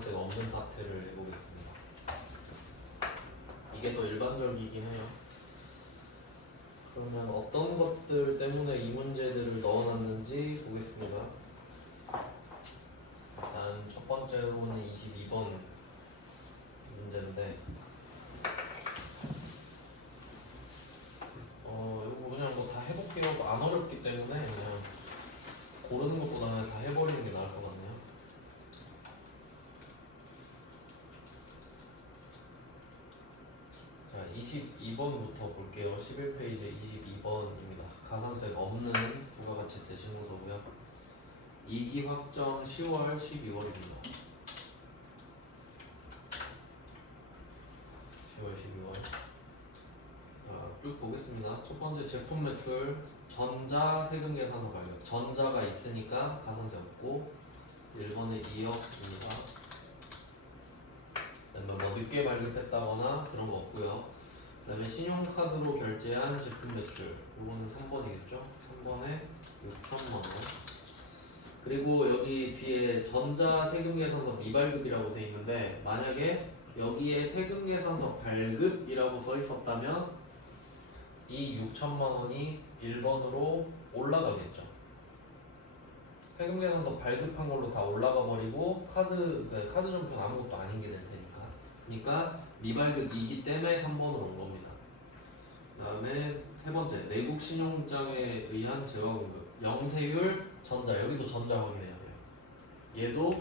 가산세가 없는 파트를 해보겠습니다. 이게 더 일반적이긴 해요. 그러면 어떤 것들 때문에 이 문제들을 넣어놨는지 보겠습니다. 일단 첫 번째로는 22번 문제인데 이거 그냥 뭐 다 해볼게요. 안 어렵기 때문에 그냥 고르는 것보다는 다 해버리는 게 나을 것 같네요. 자, 22번부터 볼게요. 11페이지 22번입니다. 가산세가 없는 부가가치세 신고서고요. 2기 확정 10월, 12월입니다. 10월, 12월. 자, 쭉 보겠습니다. 첫 번째 제품 매출, 전자 세금 계산서 발급. 전자가 있으니까 가산세 없고 1번에 2억입니다. 그다음에 뭐 늦게 발급했다거나 그런 거 없고요. 그다음에 신용카드로 결제한 제품 매출, 이거는 3번이겠죠? 3번에 6천만 원. 그리고 여기 뒤에 전자 세금 계산서 미발급이라고 돼 있는데 만약에 여기에 세금 계산서 발급이라고 써 있었다면 이 6천만 원이 1번으로 올라가겠죠. 세금 계산서 발급한 걸로 다 올라가 버리고 카드 종편 아무것도 아닌 게 될 테니까. 그러니까 미발급이기 때문에 3번으로 온 겁니다. 그다음에 세 번째 내국 신용장에 의한 재화 공급. 영세율 전자, 여기도 전자 확인해야 돼요. 얘도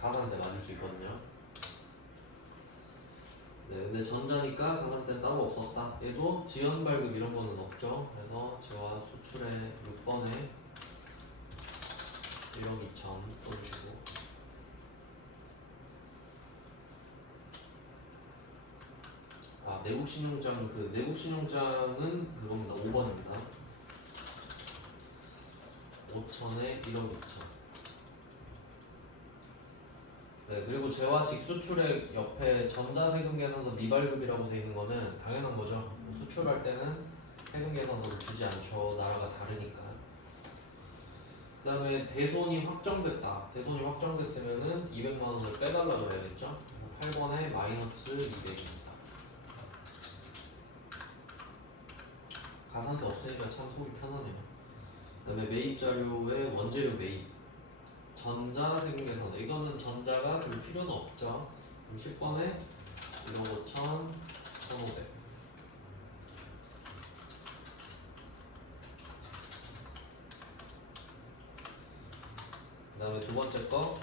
가산세 맞을 수 있거든요. 네, 근데 전자니까 가산세 따로 없었다. 얘도 지연 발급 이런 거는 없죠. 그래서 재화 수출의 6번에 1억 2천 써주시고. 아, 내국 신용장, 내국 신용장은 그겁니다. 5번입니다. 5천에 1억 2천. 네, 그리고 재화 직수출액 옆에 전자세금 계산서 미발급이라고 돼 있는 거는 당연한 거죠. 수출할 때는 세금 계산서를 주지 않죠. 나라가 다르니까. 그 다음에 대손이 확정됐다. 대손이 확정됐으면은 200만 원을 빼달라고 그래야겠죠. 8번에 마이너스 200입니다. 가산세 없으니까 참 속이 편하네요. 그 다음에 매입 자료에 원재료 매입. 전자세금 계산서. 이거는 전자가 별 필요는 없죠. 10번에 1억 5천 1,500. 그 다음에 두 번째 거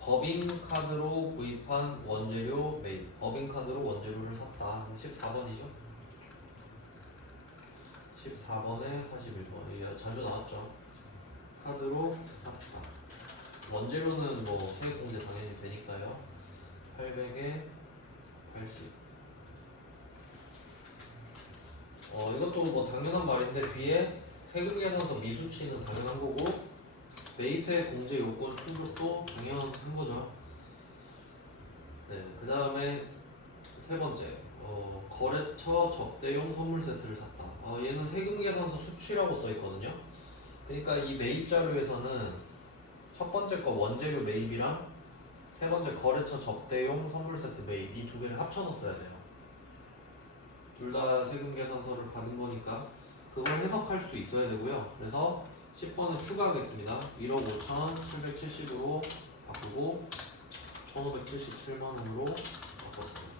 법인카드로 구입한 원재료 매입. 법인카드로 원재료를 샀다. 14번이죠. 14번에 41번. 이게 자주 나왔죠. 카드로 샀다. 원재료는 뭐 세액공제 당연히 되니까요. 800에 80. 이것도 뭐 당연한 말인데 뒤에 세금 계산서 미수치는 당연한 거고 매입세 공제 요건 충족도 당연한 거죠. 네, 그 다음에 세 번째 거래처 접대용 선물 세트를 샀다. 얘는 세금 계산서 수취라고 써 있거든요. 그러니까 이 매입 자료에서는 첫 번째 거 원재료 매입이랑 세 번째 거래처 접대용 선물 세트 매입 이 두 개를 합쳐서 써야 돼요. 둘 다 세금 계산서를 받은 거니까 그걸 해석할 수 있어야 되고요. 그래서 10번에 추가하겠습니다. 1억 5천 770으로 바꾸고 1577만 원으로 바꿨습니다.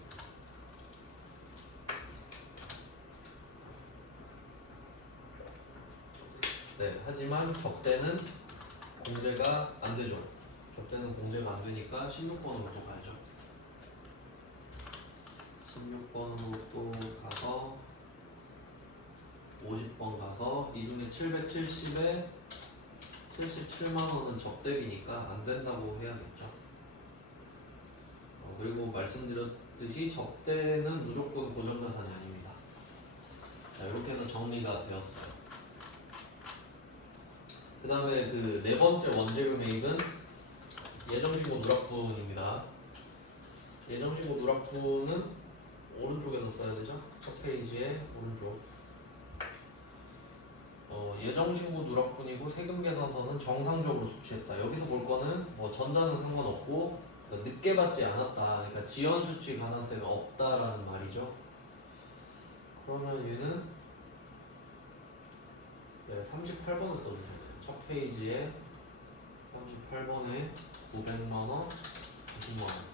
네, 하지만 접대는 공제가 안 되죠. 접대는 공제가 안 되니까 16번으로 또 가야죠. 16번으로 또 가서 50번 가서 이 중에 770에 77만 원은 접대비니까 안 된다고 해야겠죠. 그리고 말씀드렸듯이 접대는 무조건 고정자산이 아닙니다. 자, 이렇게 해서 정리가 되었어요. 그 다음에 그 네 번째 원재료 매입은 예정신고 누락분입니다. 예정신고 누락분은 오른쪽에서 써야 되죠? 첫 페이지에 오른쪽. 예정신고 누락분이고 세금계산서는 정상적으로 수취했다. 여기서 볼 거는 뭐 전자는 상관없고 늦게 받지 않았다. 그러니까 지연수취 가산세가 없다라는 말이죠. 그러면 얘는 38번을 써주셔야 돼요. 첫 페이지에 38번에 900만원, 90만원.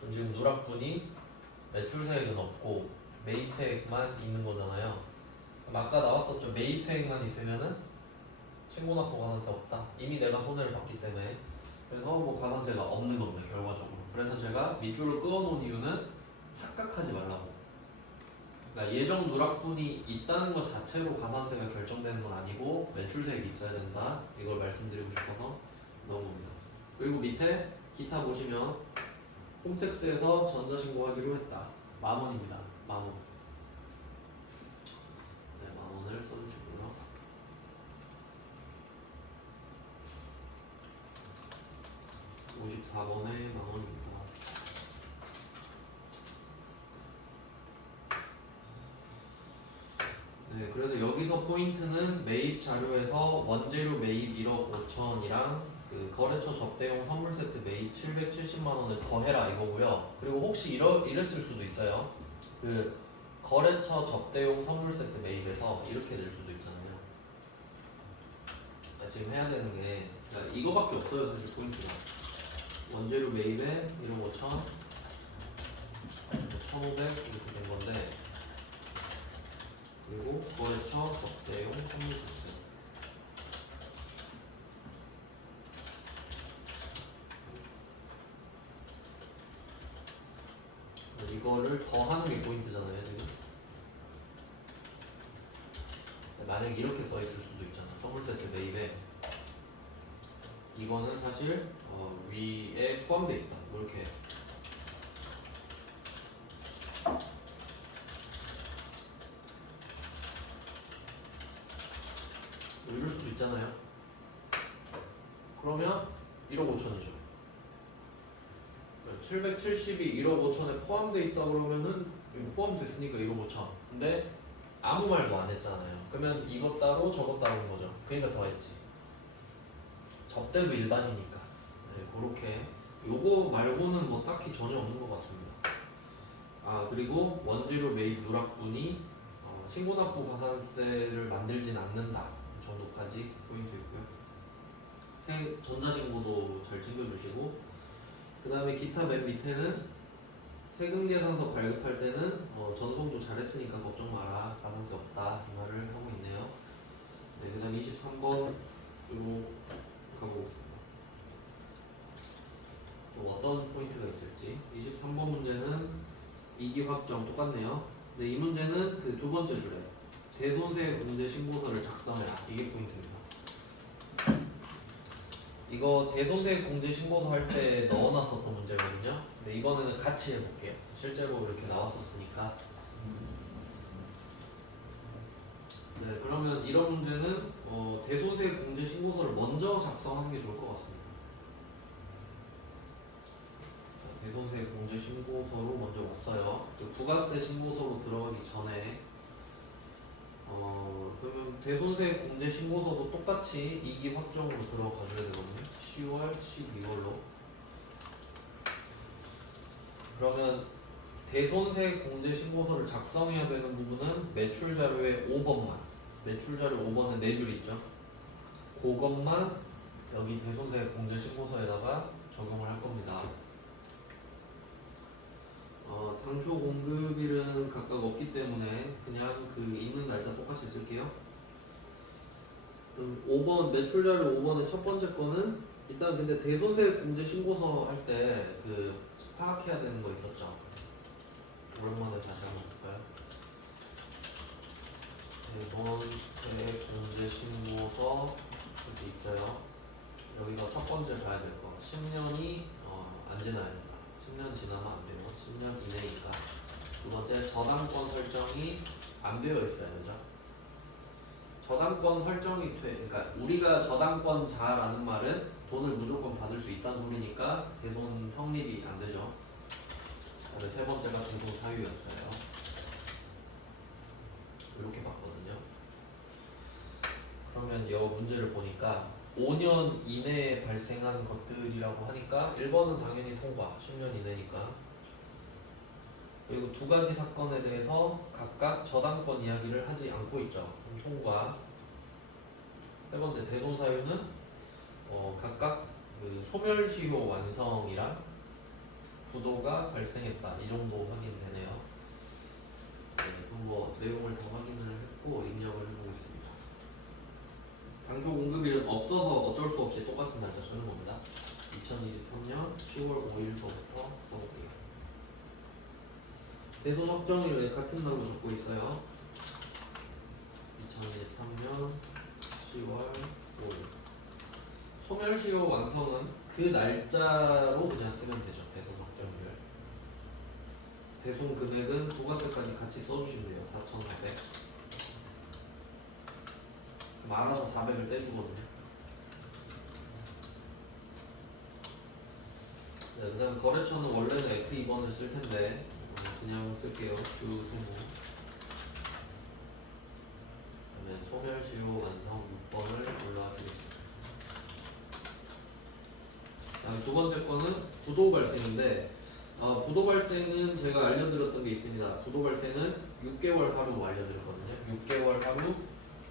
그럼 지금 누락분이 매출세액은 없고 매입세액만 있는 거잖아요. 그럼 아까 나왔었죠. 매입세액만 있으면은 신고납부 가산세 없다. 이미 내가 손해를 봤기 때문에. 그래서 뭐 가산세가 없는 겁니다. 결과적으로. 그래서 제가 밑줄을 그어놓은 이유는 착각하지 말라고. 그러니까 예정 누락분이 있다는 것 자체로 가산세가 결정되는 건 아니고 매출세액이 있어야 된다. 이걸 말씀드리고 싶어서 넣은 겁니다. 그리고 밑에 기타 보시면 홈택스에서 전자신고하기로 했다. 10,000원입니다. 10,000원. 네, 10,000원을 써주시고요. 54번에 10,000원입니다. 네, 그래서 여기서 포인트는 매입 자료에서 원재료 매입 1억 5천이랑 그 거래처 접대용 선물 세트 매입 770만 원을 더해라 이거고요. 그리고 혹시 이랬을 수도 있어요. 그 거래처 접대용 선물 세트 매입에서 이렇게 될 수도 있잖아요. 지금 해야 되는 게 그러니까 이거밖에 없어요. 사실 포인트가 원재료 매입에 1억 5천, 1,500 이렇게 된 건데. 그리고 거래처 접대용 선물 세트 이거를 더하는 게 포인트잖아요 지금. 만약에 이렇게 써 있을 수도 있잖아. 선물 세트 매입에 이거는 사실 위에 포함되어 있다. 이렇게 이럴 수도 있잖아요. 그러면 1억 5천이죠. 770이 1억 5천에 포함되어 있다 그러면은 포함됐으니까 1억 5천. 근데 아무 말도 안 했잖아요. 그러면 이것 따로 저것 따로인 거죠. 그러니까 더했지. 접대도 일반이니까. 네, 그렇게. 요거 말고는 뭐 딱히 전혀 없는 것 같습니다. 아, 그리고 원재료 매입 누락분이 신고납부 가산세를 만들진 않는다 정도까지 포인트 있고요. 전자신고도 잘 챙겨주시고, 그 다음에 기타 맨 밑에는 세금계산서 발급할 때는 전송도 잘했으니까 걱정 마라, 가산세 없다 이 말을 하고 있네요. 네, 그 다음 23번으로 가보겠습니다. 또 어떤 포인트가 있을지. 23번 문제는 이기 확정 똑같네요. 네, 이 문제는 그 두 번째 줄에 대손세 공제 신고서를 작성해라. 이게 포인트입니다. 이거 대손세 공제 신고서 할 때 넣어놨었던 문제거든요. 근데 이거는 같이 해볼게요. 실제로 이렇게 나왔었으니까. 네, 그러면 이런 문제는 대손세 공제 신고서를 먼저 작성하는 게 좋을 것 같습니다. 대손세 공제 신고서로 먼저 왔어요. 그 부가세 신고서로 들어가기 전에 그러면 대손세 공제 신고서도 똑같이 이기 확정으로 들어가줘야 되거든요. 10월, 12월로. 그러면 대손세 공제 신고서를 작성해야 되는 부분은 매출 자료의 5번만. 매출 자료 5번에 4줄 있죠. 그것만 여기 대손세 공제 신고서에다가 적용을 할 겁니다. 당초 공급일은 각각 없기 때문에 그냥 그 있는 날짜 똑같이 쓸게요. 그럼 5번 매출자료 5번의 첫 번째 거는 일단 근데 대손세 공제 신고서 할 때 그 파악해야 되는 거 있었죠. 오랜만에 다시 한번 볼까요? 대손세 공제 신고서 이렇게 있어요. 여기서 첫 번째 봐야 될 거. 10년이 안 지나야 된다. 10년 지나면 안 돼요. 10년 이내니까. 두 번째, 저당권 설정이 안 되어 있어야 되죠. 저당권 설정이 그러니까 우리가 저당권자라는 말은 돈을 무조건 받을 수 있다는 소리니까 대손 성립이 안 되죠. 세 번째가 대손 사유였어요. 이렇게 봤거든요. 그러면 이 문제를 보니까 5년 이내에 발생한 것들이라고 하니까 1번은 당연히 통과, 10년 이내니까. 그리고 두 가지 사건에 대해서 각각 저당권 이야기를 하지 않고 있죠. 그럼 통과. 세 번째 대손사유는 각각 그 소멸시효 완성이랑 부도가 발생했다, 이 정도 확인되네요. 네, 그럼 뭐 내용을 더 확인을 했고 입력을 해보겠습니다. 당초 공급일은 없어서 어쩔 수 없이 똑같은 날짜 쓰는 겁니다. 2023년 10월 5일부터 써볼게요. 대손 확정일 같은 날로 적고 있어요. 2023년 10월 5일. 소멸시효 완성은 그 날짜로 그냥 쓰면 되죠. 대손 확정일을. 대손 금액은 부가세까지 같이 써주시면 돼요. 4,400. 알아서 400을 떼주거든요. 네, 그 다음 거래처는 원래는 F2번을 쓸 텐데 그냥 쓸게요. 주 소모. 그러면 소멸시효 완성 6번을 올라가겠습니다. 다음 두 번째 거는 부도 발생인데 부도 발생은 제가 알려드렸던 게 있습니다. 부도 발생은 6개월 하루 알려드렸거든요. 6개월 하루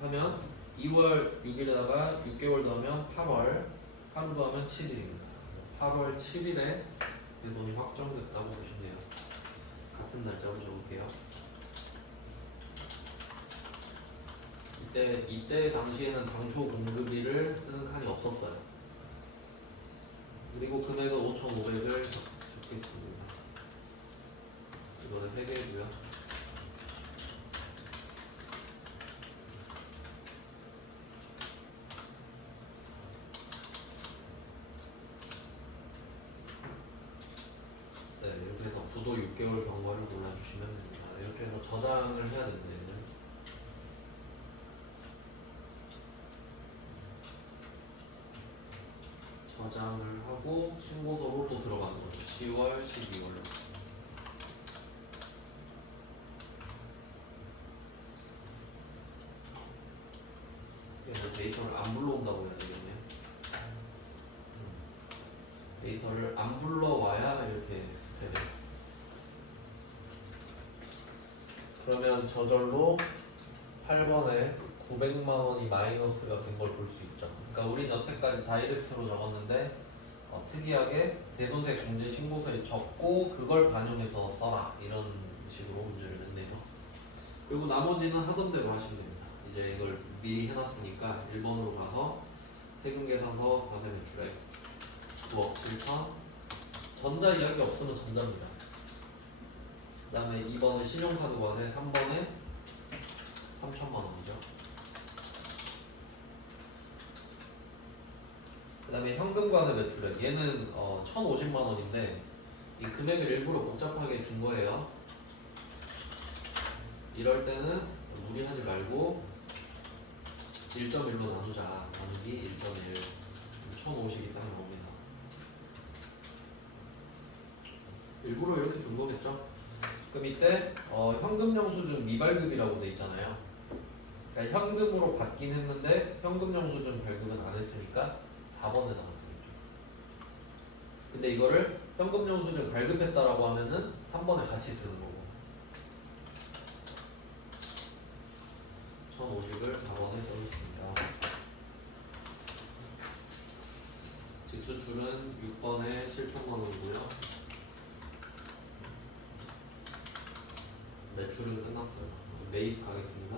하면 2월 6일에다가 6개월 더하면 8월, 하루 더하면 7일입니다. 8월 7일에 대손이 확정됐다고 보시면 돼요. 같은 날짜로 적을게요. 이때 당시에는 당초 공급일을 쓰는 칸이 없었어요. 그리고 금액은 5,500을 적겠습니다. 이거는 회계고요. 네, 이렇게 해서 부도 6개월 경과를 골라주시면 됩니다. 이렇게 해서 저장을 해야 됩니다. 얘는. 저장을 하고 신고서로 또 들어가는 거죠. 10월, 12월로. 그래서 데이터를 안 불러온다고 해야 되겠네요. 데이터를 안 불러와야 이렇게 되네요. 그러면 저절로 8번에 900만 원이 마이너스가 된 걸 볼 수 있죠. 그러니까 우린 여태까지 다이렉트로 적었는데 특이하게 대손세 공제 신고서에 적고 그걸 반영해서 써라, 이런 식으로 문제를 냈네요. 그리고 나머지는 하던 대로 하시면 됩니다. 이제 이걸 미리 해놨으니까 1번으로 가서 세금계산서 과세 매출액 9억 7천. 전자 이야기 없으면 전자입니다. 그 다음에 2번은 신용카드 과세, 3번에 3천만 원이죠. 그 다음에 현금과세 매출액, 얘는 1,050만 원인데 이 금액을 일부러 복잡하게 준 거예요. 이럴 때는 무리하지 말고 1.1로 나누자. 나누기 1.1. 1,050이 딱 나옵니다. 일부러 이렇게 준 거겠죠? 그럼 이때 현금 영수증 미발급이라고 돼 있잖아요. 그러니까 현금으로 받긴 했는데 현금 영수증 발급은 안 했으니까 4번에 나왔습니다. 근데 이거를 현금 영수증 발급했다라고 하면은 3번에 같이 쓰는 거고 1,050을 4번에 써줬습니다. 직수출은 6번에 7천만 원이고요. 매출은 끝났어요. 매입 가겠습니다.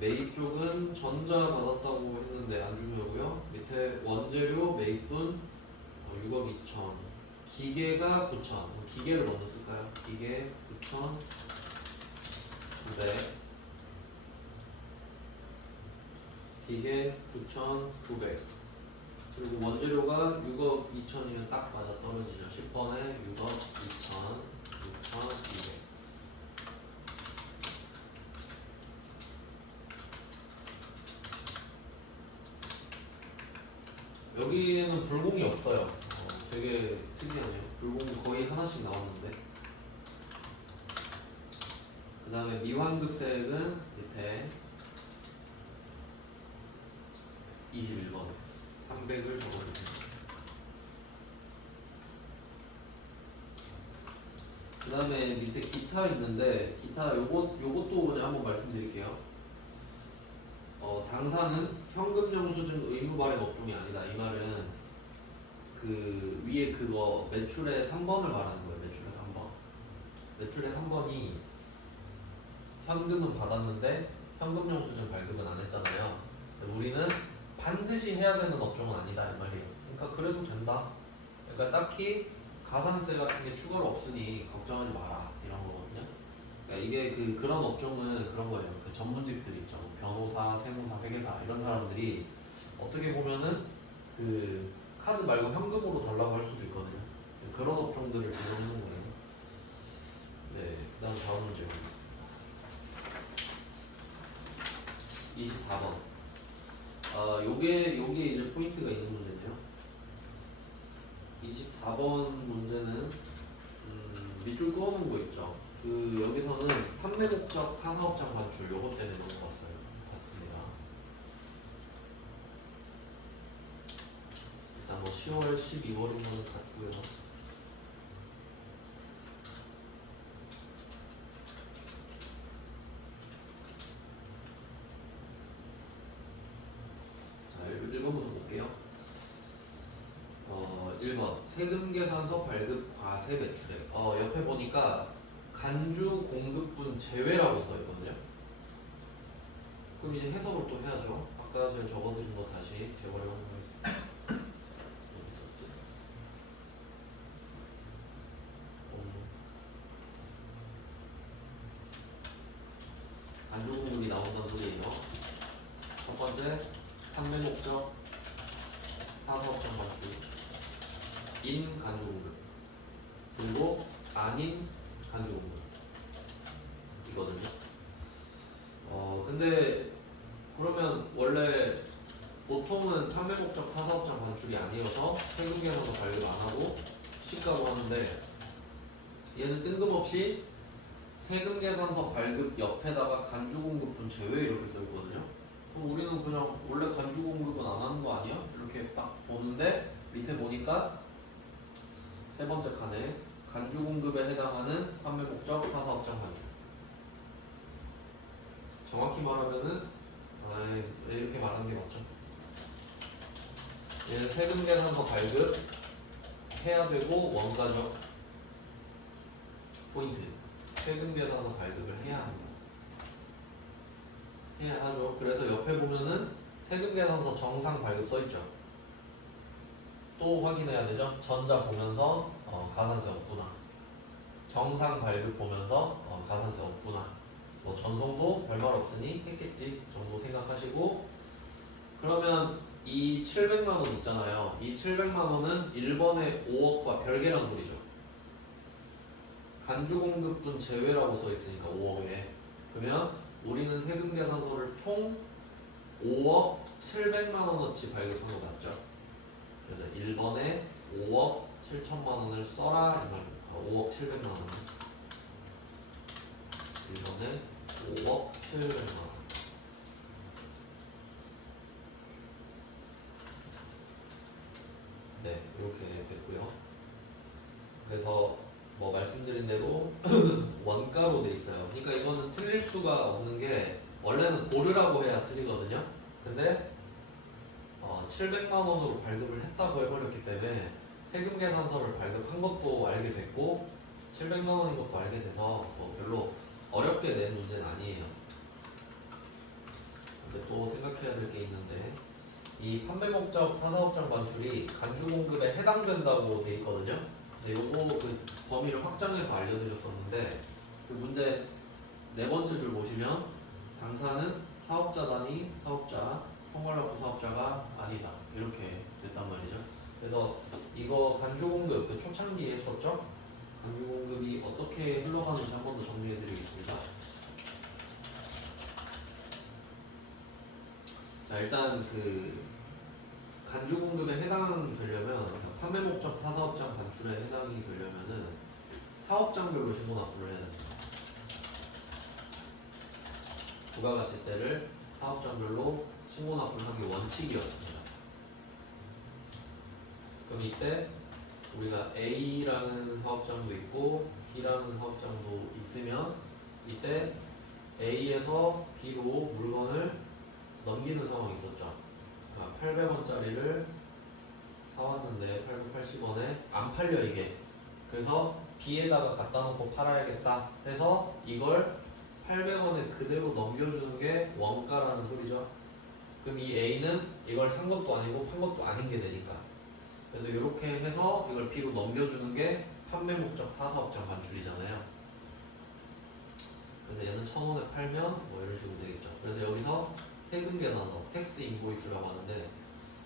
매입 쪽은 전자 받았다고 했는데 안 중요하고요. 밑에 원재료 매입분 6억 2천, 기계가 9천. 기계를 먼저 쓸까요? 기계 9천 900, 기계 9,900. 그리고 원재료가 6억 2천이면 딱 맞아 떨어지죠. 10번에 6억 2천, 6,200. 여기에는 불공이 없어요. 되게 특이하네요. 불공 거의 하나씩 나왔는데 그 다음에 미환급세액은 밑에 21번 300을 적어주세요. 그 다음에 밑에 기타 있는데 기타 요것도 그냥 한번 말씀드릴게요. 당사는 현금 영수증 의무 발행 업종이 아니다. 이 말은 그 위에 그거 매출의 3번을 말하는 거예요. 매출의 3번. 매출의 3번이 현금은 받았는데 현금 영수증 발급은 안 했잖아요. 우리는 반드시 해야 되는 업종은 아니다 이 말이에요. 그러니까 그래도 된다. 그러니까 딱히 가산세 같은 게 추가로 없으니 걱정하지 마라 이런 거거든요. 그러니까 이게 그런 업종은 그런 거예요. 그 전문직들 있죠. 변호사, 세무사, 회계사 이런 사람들이 어떻게 보면은 그 카드 말고 현금으로 달라고 할 수도 있거든요. 그런 업종들을 지원하는 거예요. 네, 그다음 다음 문제 보겠습니다. 24번. 요게 이제 포인트가 있는 문제네요. 24번 문제는 밑줄 그어놓은 거 있죠. 여기서는 판매 목적 타사업장 반출 요것 때문에 넘어갔어요. 같습니다. 일단 뭐 10월, 12월인 거는 같고요. 자, 1번부터 볼게요. 1번 세금계산서 발급 과세 매출액. 옆에 보니까 간주 공급분 제외라고 써있거든요. 그럼 이제 해석을 또 해야죠. 아까 제가 적어드린 거 다시 재활용 하겠습니다. 어디 있었지? 간주 공급이 나온다는 소리예요. 첫 번째 판매 목적 타사업장 반출 인 간주 공급 그리고 아닌 간주 공급 이거든요. 근데 그러면 원래 보통은 판매 목적 타사업장 반출이 아니어서 세금계산서 발급 안 하고 시가로 하는데 얘는 뜬금없이 세금계산서 발급 옆에다가 간주공급분 제외 이렇게 써있거든요. 그럼 우리는 그냥 원래 간주공급은 안 하는 거 아니야? 이렇게 딱 보는데 밑에 보니까 세 번째 칸에 간주공급에 해당하는 판매 목적 타사업장 반출. 정확히 말하면은 이렇게 말하는 게 맞죠. 얘는 세금계산서 발급 해야 되고 원가적 포인트. 세금계산서 발급을 해야 합니다. 해야 하죠. 그래서 옆에 보면은 세금계산서 정상 발급 써있죠. 또 확인해야 되죠. 전자 보면서 가산세 없구나. 정상 발급 보면서 가산세 없구나. 뭐 전송도 별말 없으니 했겠지 정도 생각하시고, 그러면 이 700만 원 있잖아요. 이 700만 원은 1번의 5억과 별개란 소리죠. 간주공급분 제외라고 써있으니까 5억에. 그러면 우리는 세금계산서를 총 5억 700만 원어치 발급한 거 맞죠? 그래서 1번에 5억 7천만 원을 써라 이 말입니다. 5억 700만 원. 1번에 5억 700만 원. 네, 이렇게 됐고요. 그래서 뭐 말씀드린 대로 원가로 돼 있어요. 그러니까 이거는 틀릴 수가 없는 게 원래는 고르라고 해야 틀리거든요. 근데 700만 원으로 발급을 했다고 해버렸기 때문에 세금계산서를 발급한 것도 알게 됐고 700만 원인 것도 알게 돼서 뭐 별로 어렵게 낸 문제는 아니에요. 근데 또 생각해야 될 게 있는데 이 판매 목적 타사업장 반출이 간주 공급에 해당된다고 돼 있거든요. 근데 요거 그 범위를 확장해서 알려드렸었는데 그 문제 네 번째 줄 보시면 당사는 사업자 단위 사업자 총괄납부 사업자가 아니다 이렇게 됐단 말이죠. 그래서 이거 간주 공급 그 초창기에 했었죠. 간주 공급이 어떻게 흘러가는지 한 번 더 정리해드리겠습니다. 자, 일단 그 간주 공급에 해당되려면 판매 목적 타사업장 반출에 해당이 되려면은 사업장별로 신고 납부를 해야 됩니다. 부가가치세를 사업장별로 신고 납부하기 원칙이었습니다. 그럼 이때 우리가 A라는 사업장도 있고 B라는 사업장도 있으면 이때 A에서 B로 물건을 넘기는 상황이 있었죠. 800원짜리를 사왔는데 880원에 안 팔려 이게. 그래서 B에다가 갖다 놓고 팔아야겠다 해서 이걸 800원에 그대로 넘겨주는 게 원가라는 소리죠. 그럼 이 A는 이걸 산 것도 아니고 판 것도 아닌 게 되니까. 그래서 이렇게 해서 이걸 B로 넘겨주는 게 판매 목적 타사업장 반출이잖아요. 그래서 얘는 1,000원에 팔면 뭐 이런 식으로 되겠죠. 그래서 여기서 세금 계산서, 텍스 인보이스라고 하는데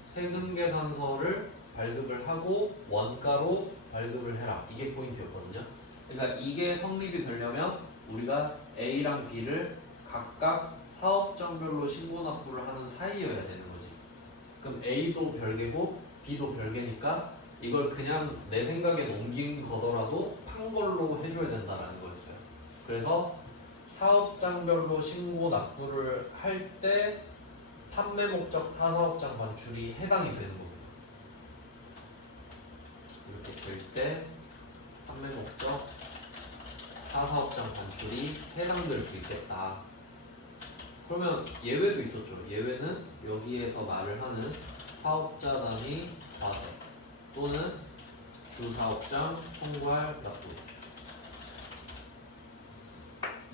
세금 계산서를 발급을 하고 원가로 발급을 해라. 이게 포인트였거든요. 그러니까 이게 성립이 되려면 우리가 A랑 B를 각각 사업장별로 신고 납부를 하는 사이여야 되는 거지. 그럼 A도 별개고 B도 별개니까 이걸 그냥 내 생각에 넘긴 거더라도 판 걸로 해줘야 된다라는 거였어요. 그래서 사업장별로 신고 납부를 할 때 판매 목적 타사업장 반출이 해당이 되는 겁니다. 이렇게 될 때 판매 목적 타사업장 반출이 해당될 수 있겠다. 그러면 예외도 있었죠. 예외는 여기에서 말을 하는 사업자 단위 과세 또는 주사업장 총괄 납부.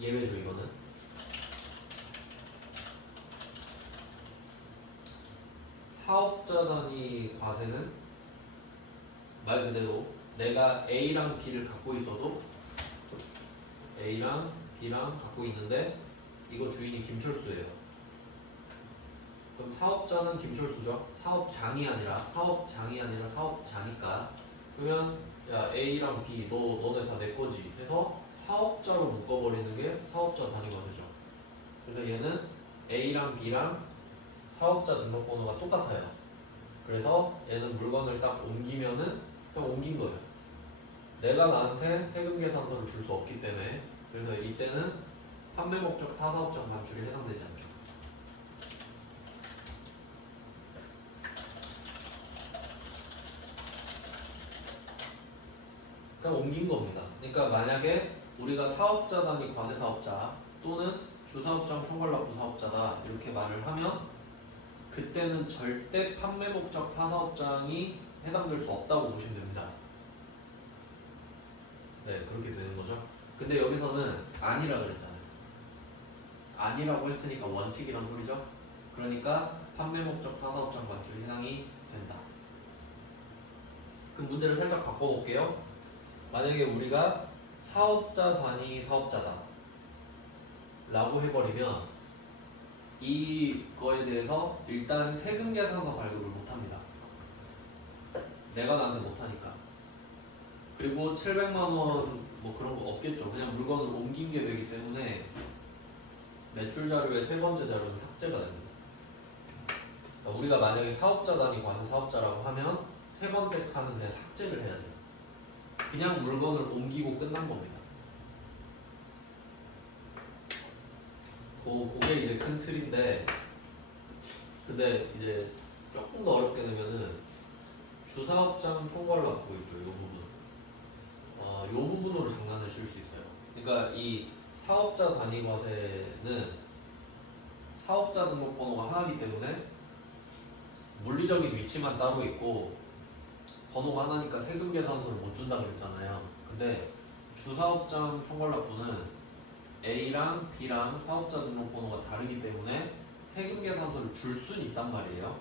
예외죠 이거는. 사업자 단위 과세는 말 그대로 내가 A랑 B를 갖고 있어도 A랑 B랑 갖고 있는데 이거 주인이 김철수예요. 그럼 사업자는 김철수죠. 사업장이 아니라 사업자니까. 그러면 야 A랑 B 너네 다 내 거지 해서 사업자로 묶어버리는 게 사업자 단위 과세죠. 그래서 얘는 A랑 B랑 사업자 등록번호가 똑같아요. 그래서 얘는 물건을 딱 옮기면은 그냥 옮긴 거예요. 내가 나한테 세금 계산서를 줄 수 없기 때문에. 그래서 이때는 판매 목적 타사업장 반출이 해당되지 않죠. 그냥 옮긴 겁니다. 그러니까 만약에 우리가 사업자 단위 과세 사업자 또는 주사업장 총괄납부 사업자다 이렇게 말을 하면 그때는 절대 판매 목적 타사업장이 해당될 수 없다고 보시면 됩니다. 네, 그렇게 되는 거죠. 근데 여기서는 아니라 그랬잖아요. 아니라고 했으니까 원칙이란 소리죠. 그러니까 판매 목적 타사업장 반출 해당이 된다. 그 문제를 살짝 바꿔볼게요. 만약에 우리가 사업자 단위 사업자다 라고 해버리면 이거에 대해서 일단 세금 계산서 발급을 못합니다. 내가 나한테 못하니까. 그리고 700만원 뭐 그런 거 없겠죠. 그냥 물건을 옮긴 게 되기 때문에 매출 자료의 세 번째 자료는 삭제가 됩니다. 그러니까 우리가 만약에 사업자 단위 과세 사업자라고 하면 세 번째 칸은 그냥 삭제를 해야 돼요. 그냥 물건을 옮기고 끝난 겁니다. 그게 이제 큰 틀인데, 근데 이제 조금 더 어렵게 되면은 주사업장 총괄납부 있죠. 이 부분. 이 부분으로 장난을 칠 수 있어요. 그러니까 이 사업자 단위 과세는 사업자 등록번호가 하나이기 때문에 물리적인 위치만 따로 있고 번호가 하나니까 세금 계산서를 못 준다고 그랬잖아요. 근데 주사업장 총괄납부는 A랑 B랑 사업자 등록번호가 다르기 때문에 세금 계산서를 줄 수는 있단 말이에요.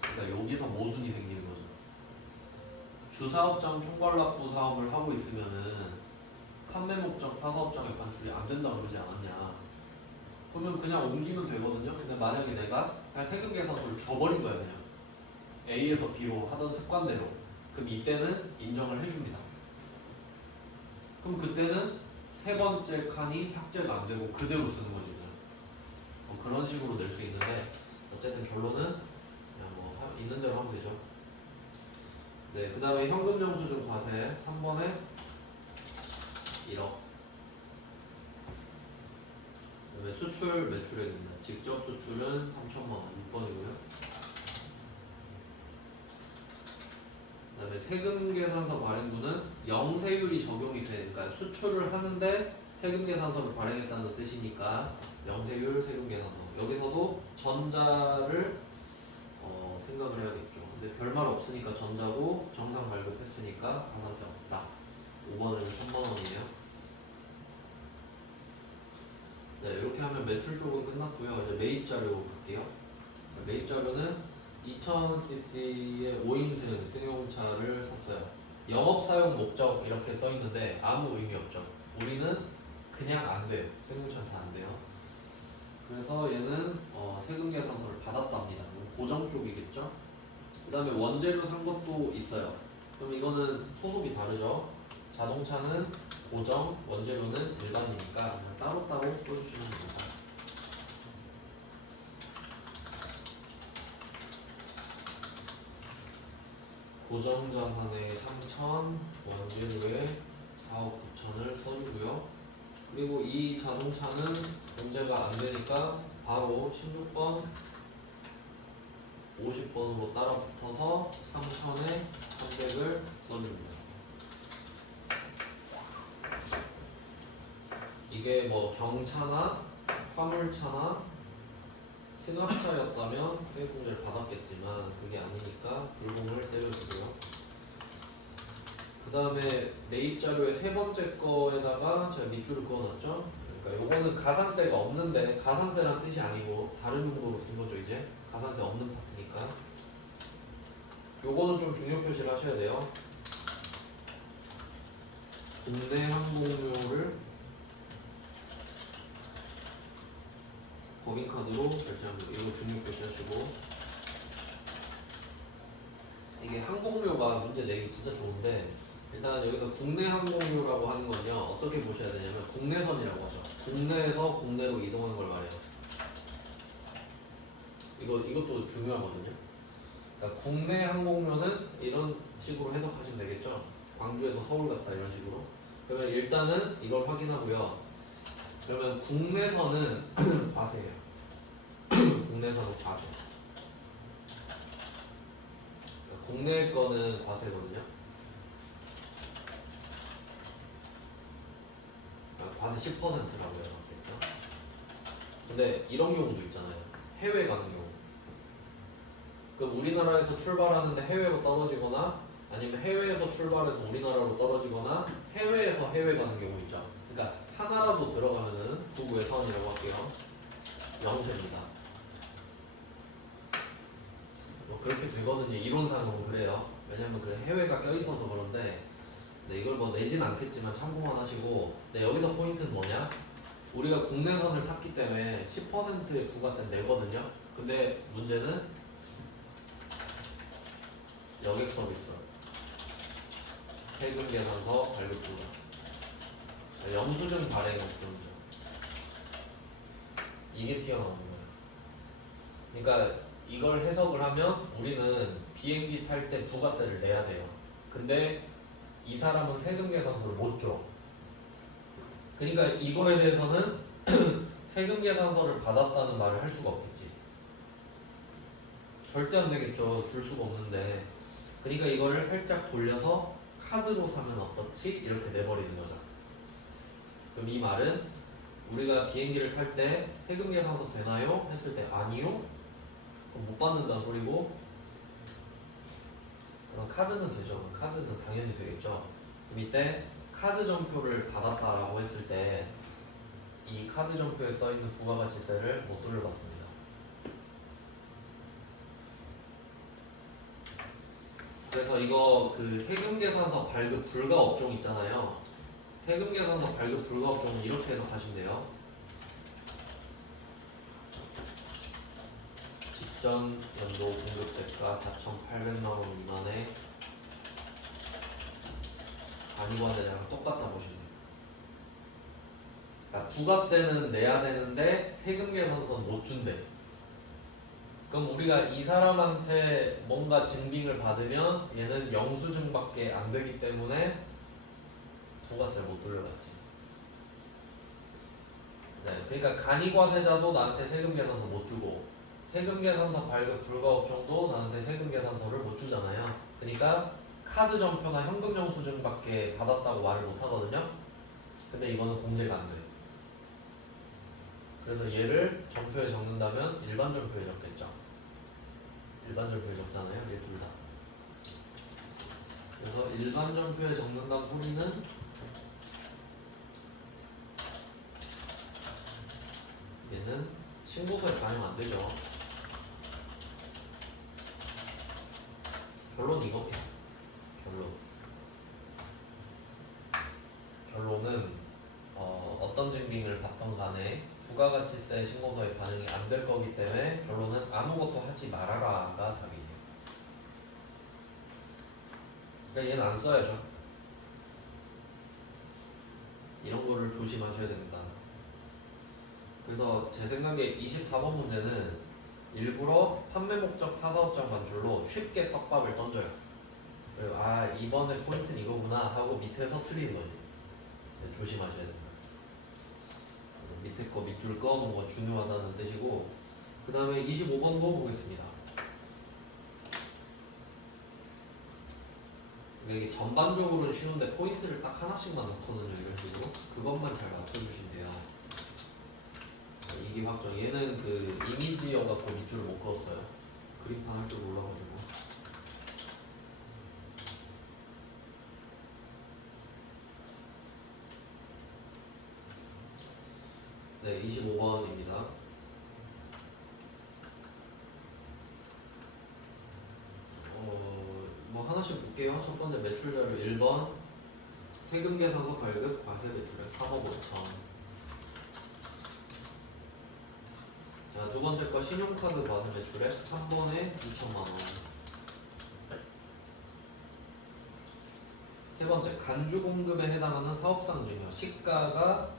그러니까 여기서 모순이 생기는 거죠. 주사업장 총괄납부 사업을 하고 있으면은 판매 목적 타사업장에 반출이 안 된다고 그러지 않았냐. 그러면 그냥 옮기면 되거든요. 근데 만약에 내가 그냥 세금 계산서를 줘버린 거야 그냥 A에서 B로 하던 습관대로. 그럼 이때는 인정을 해줍니다. 그럼 그때는 세 번째 칸이 삭제가 안 되고 그대로 쓰는 거지 그냥. 그런 식으로 낼 수 있는데 어쨌든 결론은 그냥 뭐 있는 대로 하면 되죠. 네, 그 다음에 현금 영수증 과세 3번에 1억. 그다음에 수출 매출액입니다. 직접 수출은 3천만 원, 6번이고요. 그다음에 세금 계산서 발행부는 영세율이 적용이 되니까 수출을 하는데 세금 계산서를 발행했다는 뜻이니까 영세율 세금 계산서. 여기서도 전자를 생각을 해야겠죠. 근데 별말 없으니까 전자고 정상 발급했으니까 가산세 없다. 5번은 1,000만 원이에요. 네, 이렇게 하면 매출 쪽은 끝났고요. 이제 매입 자료 볼게요. 매입 자료는 2000cc의 5인승 승용차를 샀어요. 영업 사용 목적 이렇게 써 있는데 아무 의미 없죠. 우리는 그냥 안 돼요. 승용차는 다 안 돼요. 그래서 얘는 세금 계산서를 받았답니다. 고정 쪽이겠죠. 그 다음에 원재료 산 것도 있어요. 그럼 이거는 소속이 다르죠. 자동차는 고정, 원재료는 일반이니까 그냥 따로따로 써주시면 됩니다. 고정 자산에 3천, 원재료에 4억 9천을 써주고요. 그리고 이 자동차는 문제가 안 되니까 바로 16번, 50번으로 따라 붙어서 3천에 300을 써줍니다. 이게 뭐 경차나 화물차나 승합차였다면 세액공제를 받았겠지만 그게 아니니까 불공을 때려주고요. 그 다음에 매입 자료의 세 번째 거에다가 제가 밑줄을 그어놨죠. 그러니까 요거는 가산세가 없는데 가산세란 뜻이 아니고 다른 용도로 쓴 거죠. 이제 가산세 없는 파트니까 요거는 좀 중요 표시를 하셔야 돼요. 국내 항공료를 법인카드로 결제합니다. 이거 중요 표시하시고, 이게 항공료가 문제 내기 진짜 좋은데 일단 여기서 국내 항공료라고 하는 건요 어떻게 보셔야 되냐면 국내선이라고 하죠. 국내에서 국내로 이동한 걸 말해요. 이것도 중요하거든요. 그러니까 국내 항공료는 이런 식으로 해석하시면 되겠죠. 광주에서 서울 갔다 이런 식으로. 그러면 일단은 이걸 확인하고요. 그러면 국내선은 과세예요. 국내선은 과세. 그러니까 국내 거는 과세거든요. 그러니까 과세 10%라고 해요. 근데 이런 경우도 있잖아요. 해외 가는 경우. 그럼 우리나라에서 출발하는데 해외로 떨어지거나 아니면 해외에서 출발해서 우리나라로 떨어지거나 해외에서 해외 가는 경우 있죠. 그러니까 하나라도 들어가면은 국외선이라고 할게요. 영세입니다. 뭐 그렇게 되거든요. 이론상으로 그래요. 왜냐면 그 해외가 껴있어서 그런데 이걸 뭐 내진 않겠지만 참고만 하시고 여기서 포인트는 뭐냐? 우리가 국내선을 탔기 때문에 10%의 부가세를 내거든요. 근데 문제는 여객 서비스, 세금 계산서 발급 부가, 영수증 발행 업종이죠. 이게 튀어나오는 거예요. 그러니까 이걸 해석을 하면 우리는 비행기 탈 때 부가세를 내야 돼요. 근데 이 사람은 세금 계산서를 못 줘. 그러니까 이거에 대해서는 세금 계산서를 받았다는 말을 할 수가 없겠지. 절대 안 되겠죠. 줄 수가 없는데. 그러니까 이거를 살짝 돌려서 카드로 사면 어떻지? 이렇게 내버리는 거죠. 그럼 이 말은 우리가 비행기를 탈 때 세금 계산서 되나요? 했을 때 아니요? 그럼 못 받는다는 소리고, 그럼 카드는 되죠. 카드는 당연히 되겠죠. 그럼 이때 카드 전표를 받았다라고 했을 때 이 카드 전표에 써있는 부가가치세를 못 돌려받습니다. 그래서 이거 그 세금 계산서 발급 불가 업종 있잖아요. 세금 계산서 발급 불가 업종은 이렇게 해석하시면 돼요. 직전 연도 공급 대가 4,800만 원 미만의 안이관대장랑 똑같다 보시면 돼요. 그러니까 부가세는 내야 되는데 세금 계산서는 못 준대. 그럼 우리가 이 사람한테 뭔가 증빙을 받으면 얘는 영수증밖에 안 되기 때문에 부가세를 못 돌려받지. 네, 그러니까 간이과세자도 나한테 세금계산서 못 주고 세금계산서 발급 불가업종도 나한테 세금계산서를 못 주잖아요. 그러니까 카드 전표나 현금 영수증밖에 받았다고 말을 못 하거든요. 근데 이거는 공제가 안 돼. 그래서 얘를 전표에 적는다면 일반 전표에 적겠죠. 일반 전표에 적잖아요. 얘 둘 다. 그래서 일반 전표에 적는다는 소리는 얘는 신고서에 반영 안 되죠. 결론 이겁니다. 결론은 어떤 증빙을 받던 간에 부가가치세 신고서에 반영이 안 될 거기 때문에 결론은 아무것도 하지 말아라가 답이에요. 그러니까 얘는 안 써야죠. 이런 거를 조심하셔야 됩니다. 그래서 제 생각에 24번 문제는 일부러 판매 목적 타사업장 반출로 쉽게 떡밥을 던져요. 그리고 아 이번에 포인트는 이거구나 하고 밑에서 틀리는 거지. 네, 조심하셔야 됩니다. 밑에 거 밑줄 꺼놓은 거 중요하다는 뜻이고, 그 다음에 25번도 보겠습니다. 이게 전반적으로는 쉬운데 포인트를 딱 하나씩만 넣거든요. 이런 식으로 그것만 잘 맞춰주시면 돼요. 이게 확정. 얘는 그 이미지여갖고 밑줄 못 그었어요. 그림판 할 줄 몰라가지고. 네, 25번입니다. 뭐 하나씩 볼게요. 첫 번째 매출 자료 1번 세금 계산서 발급 과세 매출액 3억 5천. 자, 두 번째 거 신용카드 과세 매출액 3번에 2천만 원. 세 번째 간주 공급에 해당하는 사업상 증여 시가가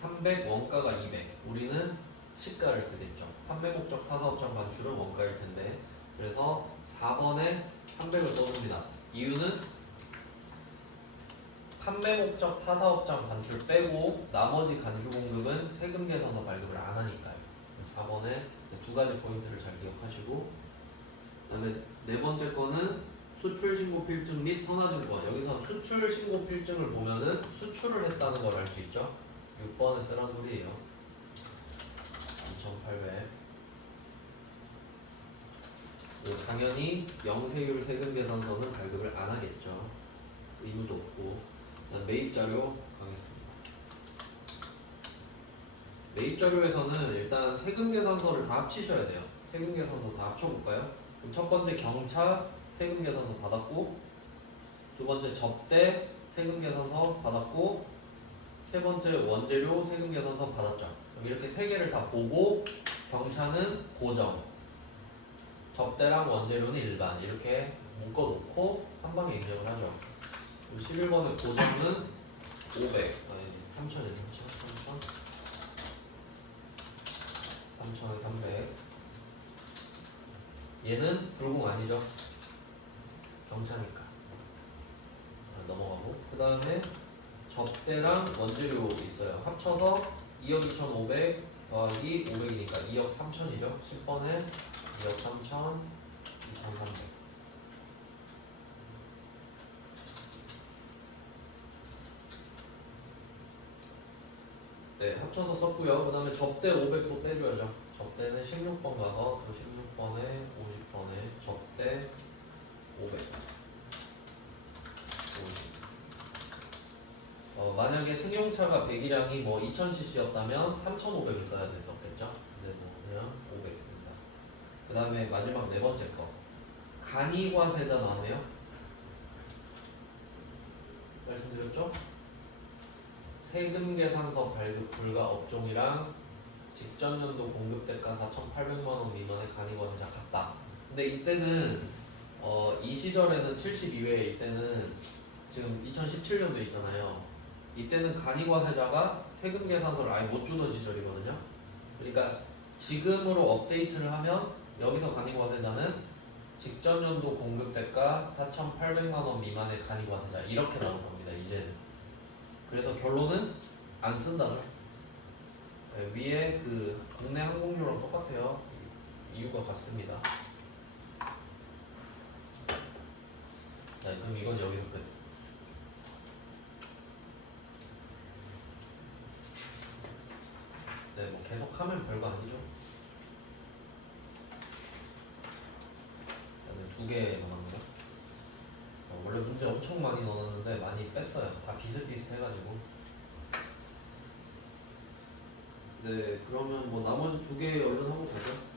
300, 원가가 200. 우리는 시가를 쓰겠죠. 판매 목적 타사업장 반출은 원가일 텐데. 그래서 4번에 300을 써줍니다. 이유는 판매 목적 타사업장 반출 빼고 나머지 간주 공급은 세금 계산서 발급을 안 하니까요. 4번에 두 가지 포인트를 잘 기억하시고, 그다음에 네 번째 거는 수출 신고 필증 및 선화증권. 여기서 수출 신고 필증을 보면은 수출을 했다는 걸 알 수 있죠. 6번에 쓰란 소리예요. 2,800. 당연히 영세율 세금 계산서는 발급을 안 하겠죠. 의무도 없고. 매입 자료 가겠습니다. 매입 자료에서는 일단 세금 계산서를 다 합치셔야 돼요. 세금 계산서 다 합쳐볼까요? 그럼 첫 번째 경차 세금 계산서 받았고, 두 번째 접대 세금 계산서 받았고, 세 번째 원재료 세금 계산서 받았죠. 그럼 이렇게 세 개를 다 보고 경차는 고정, 접대랑 원재료는 일반 이렇게 묶어놓고 한 방에 입력을 하죠. 11번의 고정은 500, 아니 3,000에 3,000에 300. 얘는 불공 아니죠? 경차니까. 넘어가고, 그 다음에 접대랑 원재료 있어요. 합쳐서 2억 2,500 더하기 500이니까 2억 3천이죠. 10번에 2억 3천 2,300. 네, 합쳐서 썼고요. 그 다음에 접대 500도 빼줘야죠. 접대는 16번 가서 또 16번에 50번에 접대 500. 50. 만약에 승용차가 배기량이 뭐 2000cc였다면 3500을 써야 됐었겠죠. 근데 뭐 그냥 500입니다. 그 다음에 마지막 네 번째 거 간이과세자 나왔네요. 말씀드렸죠? 세금 계산서 발급 불가 업종이랑 직전 연도 공급 대가 4,800만 원 미만의 간이과세자 같다. 근데 이때는 이 시절에는 72회, 이때는 지금 2017년도 있잖아요. 이때는 간이과세자가 세금 계산서를 아예 못 주던 시절이거든요. 그러니까 지금으로 업데이트를 하면 여기서 간이과세자는 직전 연도 공급 대가 4,800만 원 미만의 간이과세자 이렇게 나올 겁니다. 이제는. 그래서 결론은 안 쓴다죠. 네, 위에 그 국내 항공료랑 똑같아요. 이유가 같습니다. 네, 그럼 이건 여기서 끝. 네, 뭐 계속 하면 별거 아니죠. 그다음에 2개 남았네요. 원래 문제 엄청 많이 넣었는데 많이 뺐어요. 다 비슷비슷해가지고. 네, 그러면 뭐 나머지 2개 얼른 하고 가죠.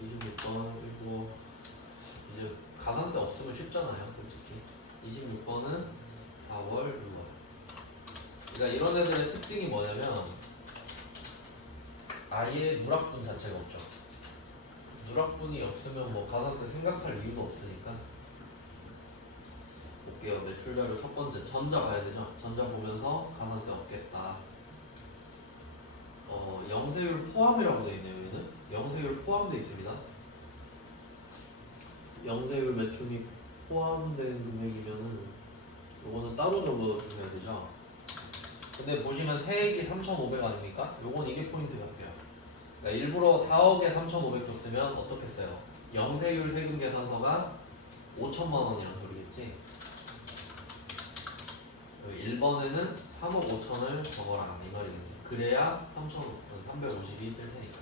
26번 그리고 이제 가산세 없으면 쉽잖아요, 솔직히. 26번은 4월 6월. 그러니까 이런 애들의 특징이 뭐냐면 아예 누락분 자체가 없죠. 누락분이 없으면 뭐 가산세 생각할 이유도 없으니까. 볼게요. 매출자료 첫 번째 전자 봐야 되죠. 전자 보면서 가산세 없겠다. 영세율 포함이라고 되어 있네요. 여기는 영세율 포함되어 있습니다. 영세율 매출이 포함된 금액이면은 요거는 따로 적어주셔야 되죠. 근데 보시면 세액이 3,500 아닙니까? 요건 이게 포인트 같아요. 그러니까 일부러 4억에 3,500 줬으면 어떻게 써요? 영세율 세금 계산서가 5천만 원이라는 소리겠지. 1번에는 3억 5천을 적어라 이 말이거든요. 그래야 3,350이 뜰 테니까.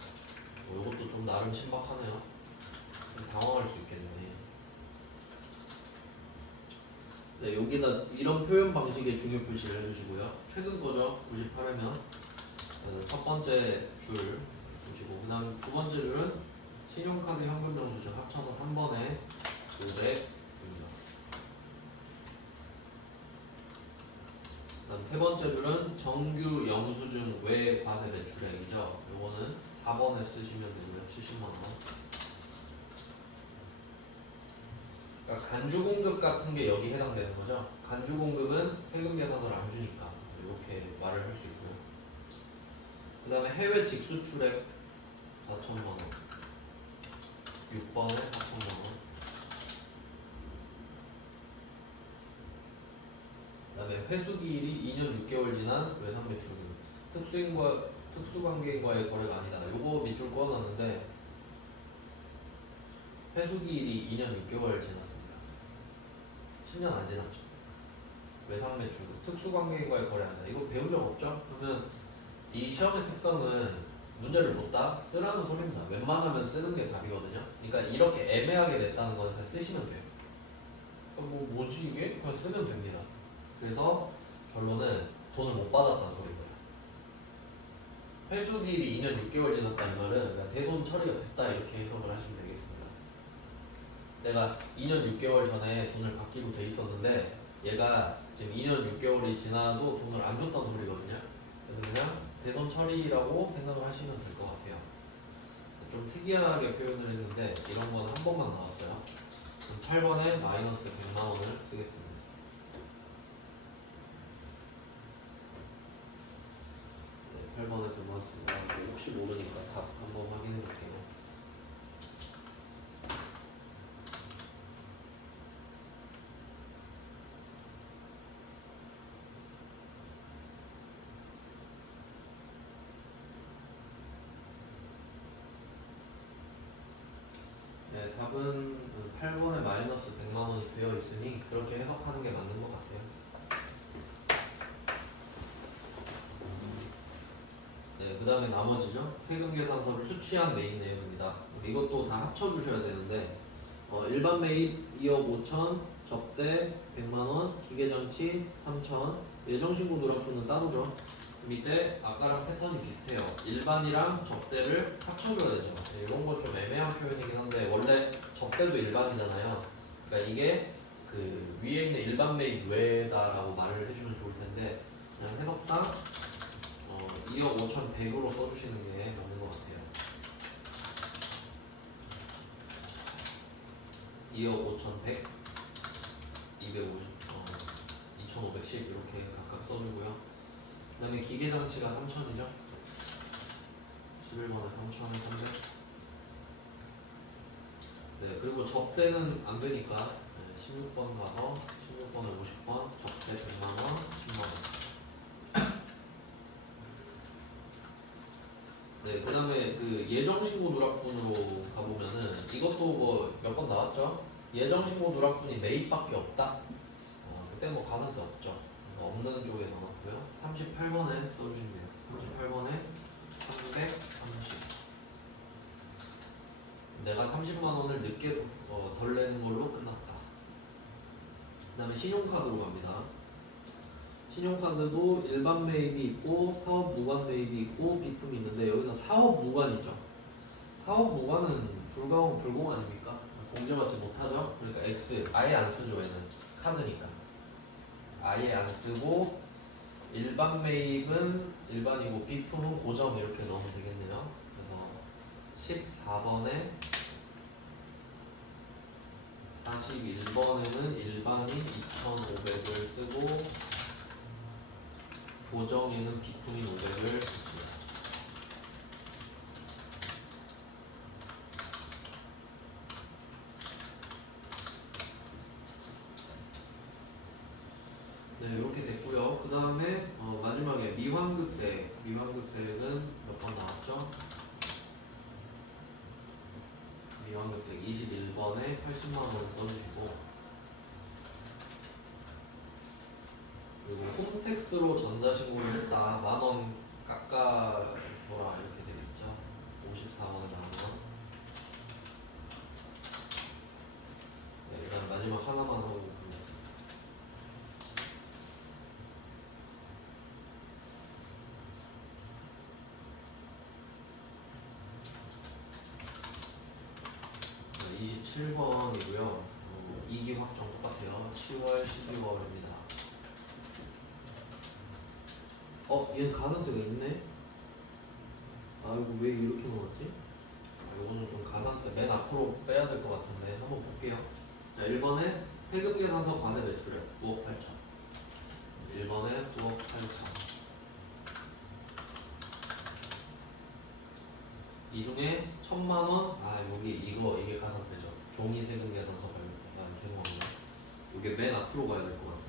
요것도 좀 나름 신박하네요. 좀 당황할 수 있겠네. 네, 여기다 이런 표현 방식의 중요 표시를 해주시고요. 최근 거죠. 98회면 첫 번째 줄 보시고, 그 다음 두 번째 줄은 신용카드 현금영수증 합쳐서 3번에 500입니다. 그 다음 세 번째 줄은 정규 영수증 외 과세 매출액이죠. 요거는 4번에 쓰시면 되고요. 70만원. 그러니까 간주 공급 같은 게 여기 해당되는 거죠. 간주 공급은 세금 계산을 안 주니까 이렇게 말을 할 수 있고요. 그 다음에 해외 직수출액 4천만 원, 6번에 4천만 원. 그 다음에 회수기일이 2년 6개월 지난 외상 매출금, 특수관계인과의 거래가 아니다. 요거 밑줄 꺼놨는데 회수기일이 2년 6개월 지났습니다. 10년 안 지났죠. 외상 매출금, 특수관계인과의 거래 아니다. 이거 배운 적 없죠? 그러면 이 시험의 특성은 문제를 줬다 쓰라는 소리입니다. 웬만하면 쓰는 게 답이거든요. 그러니까 이렇게 애매하게 냈다는 거는 그냥 쓰시면 돼요. 뭐 뭐지 이게? 그냥 쓰면 됩니다. 그래서 결론은 돈을 못 받았다는 소리인 거예요. 회수기일이 2년 6개월 지났다 이 말은 그러니까 대손 처리가 됐다 이렇게 해석을 하시면 되겠습니다. 내가 2년 6개월 전에 돈을 받기로 돼 있었는데 얘가 지금 2년 6개월이 지나도 돈을 안 줬다는 소리거든요. 그래서 그냥 대손 처리라고 생각을 하시면 될 것 같아요. 좀 특이하게 표현을 했는데 이런 건 한 번만 나왔어요. 그럼 8번에 마이너스 100만 원을 쓰겠습니다. 네, 8번에 100만 원 씁니다. 혹시 모르니까 답 한번 확인해 볼게요. 네, 답은 8번에 마이너스 100만 원이 되어 있으니 그렇게 해석하는 게 맞는 것 같아요. 네, 그 다음에 나머지죠. 세금 계산서를 수취한 메인 내역입니다. 이것도 다 합쳐주셔야 되는데 일반 매입 2억 5천, 접대 100만 원, 기계장치 3천, 예정신고 누락분은 따로죠. 밑에 아까랑 패턴이 비슷해요. 일반이랑 접대를 합쳐줘야 되죠. 네, 이런 건 좀 애매한 표현이긴 한데 원래 접대도 일반이잖아요. 그러니까 이게 그 위에 있는 일반 매입 외다라고 말을 해주면 좋을 텐데 그냥 해석상 2억 5천 100으로 써주시는 게 맞는 것 같아요. 2억 5천 100, 250, 2510 이렇게 각각 써주고요. 그 다음에 기계장치가 3천이죠. 11번에 3천에 300. 네, 그리고 접대는 안 되니까 16번 가서 16번에 50번, 접대 100만 원, 10만 원. 네, 그다음에 그 예정신고 누락분으로 가보면은 이것도 뭐 몇 번 나왔죠? 예정신고 누락분이 매입밖에 없다. 그때 뭐 가산세 없죠. 그래서 없는 쪽에 넣어놨고요. 38번에 써주시면 돼요. 38번에 330. 내가 30만 원을 늦게 덜 내는 걸로 끝났다. 그다음에 신용카드로 갑니다. 신용카드도 일반 매입이 있고 사업 무관 매입이 있고 비품이 있는데 여기서 사업 무관이죠. 사업 무관은 불공 아닙니까? 공제받지 못하죠. 그러니까 X 아예 안 쓰죠. 얘는 카드니까 아예 안 쓰고 일반 매입은 일반이고 비품은 고정 이렇게 넣으면 되겠네요. 그래서 14번에 41번에는 일반인 2,500을 쓰고 고정에는 비품인 500을 쓰죠. 네, 이렇게 됐고요. 그 다음에 마지막에 미환급세. 미환급세액은 몇 번 나왔죠? 미환급세액 21번에 80만 원 써주시고 그리고 홈택스로 전자신고를 했다. 만원 깎아줘라 이렇게 되겠죠. 54원에 만원. 네, 일단 마지막 하나만 하고 끝냈습니다. 네, 27번이고요. 2기 확정 똑같아요. 10월, 12월입니다. 얘는 가산세가 있네? 아, 이거 왜 이렇게 넣었지? 이거는 좀 가산세 맨 앞으로 빼야 될 것 같은데 한번 볼게요. 자, 1번에 세금 계산서 과세 매출액 9억 8천. 1번에 9억 8천. 이 중에 1,000만 원, 이게 가산세죠. 종이 세금 계산서 죄송합니다. 이게 맨 앞으로 가야 될 것 같은데.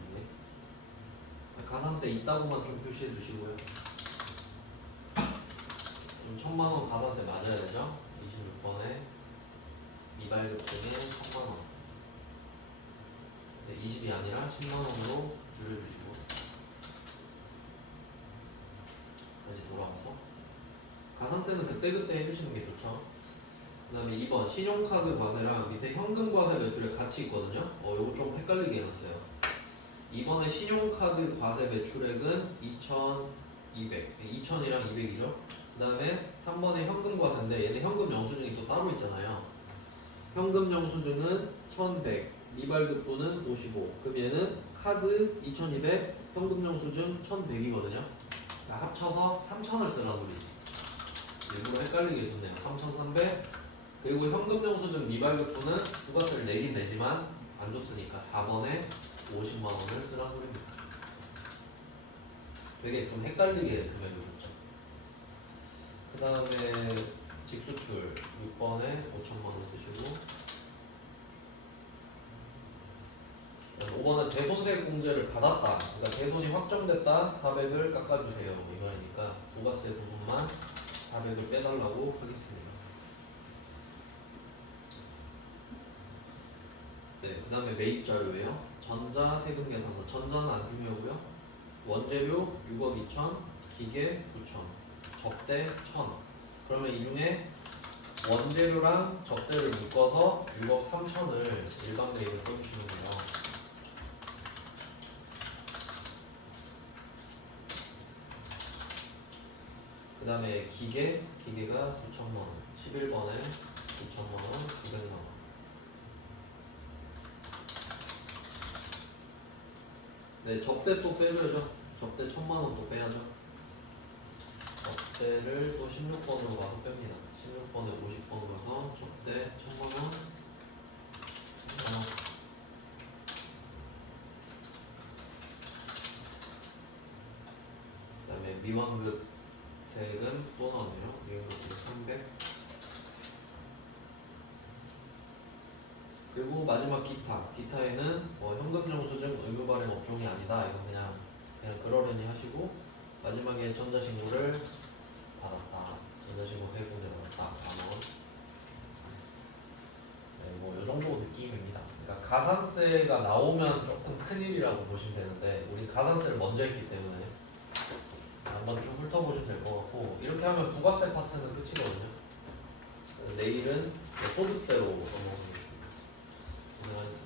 가산세 있다고만 좀 표시해 주시고요. 1,000만 원 가산세 맞아야 되죠? 26번에 미발급 등에 1,000만 원. 네, 20이 아니라 10만 원으로 줄여주시고 다시 돌아가서 가산세는 그때그때 해주시는 게 좋죠. 그 다음에 2번 신용카드 과세랑 밑에 현금 과세 매출액 같이 있거든요. 요거 좀 헷갈리게 해놨어요. 2번에 신용카드 과세 매출액은 2,200, 2,000이랑 200이죠. 그 다음에 3번에 현금 과세인데 얘는 현금 영수증이 또 따로 있잖아요. 현금 영수증은 1,100, 미발급분은 55. 그럼 얘는 카드 2,200, 현금 영수증 1,100이거든요. 합쳐서 3,000을 쓰라는 소리지. 일부러 헷갈리게 해줬네요. 3,300. 그리고 현금 영수증 미발급분은 부가세를 내긴 내지만 안 줬으니까 4번에 50만 원을 쓰라는 소리입니다. 되게 좀 헷갈리게 금액을 줬죠. 그 다음에 직수출 6번에 5천만 원 쓰시고 5번은 대손세 공제를 받았다. 그러니까 대손이 확정됐다. 400을 깎아주세요. 이 말이니까 부가세 부분만 400을 빼달라고 하겠습니다. 네, 그 다음에 매입 자료예요. 전자 세금 계산서. 전자는 안 중요하고요. 원재료 6억 2천, 기계 9천, 접대 1,000. 그러면 이 중에 원재료랑 접대를 묶어서 6억 3천을 일반 매입에 써주시면 돼요. 그 다음에 기계가 9천만 원. 11번에 9천만 원, 900만 원. 네, 접대 또 빼줘야죠. 접대 1,000만 원 또 빼야죠. 접대를 또 16번으로 가서 뺍니다. 16번에 50번 가서 접대 1,000만 원. 그 다음에 미완급 세액은 또 나오네요. 미완급세액 300. 그리고 마지막 기타에는 현금 영수증 의무 발행 업종이 아니다. 이거 그냥 그러려니 하시고 마지막에 전자신고를 받았다. 전자신고 세분으로 딱 10,000원. 네, 뭐 이 정도 느낌입니다. 그러니까 가산세가 나오면 조금 큰일이라고 보시면 되는데 우리 가산세를 먼저 했기 때문에 한번 쭉 훑어보시면 될 것 같고, 이렇게 하면 부가세 파트는 끝이거든요. 내일은 소득세로 넘어가겠습니다. 고생하셨습니다.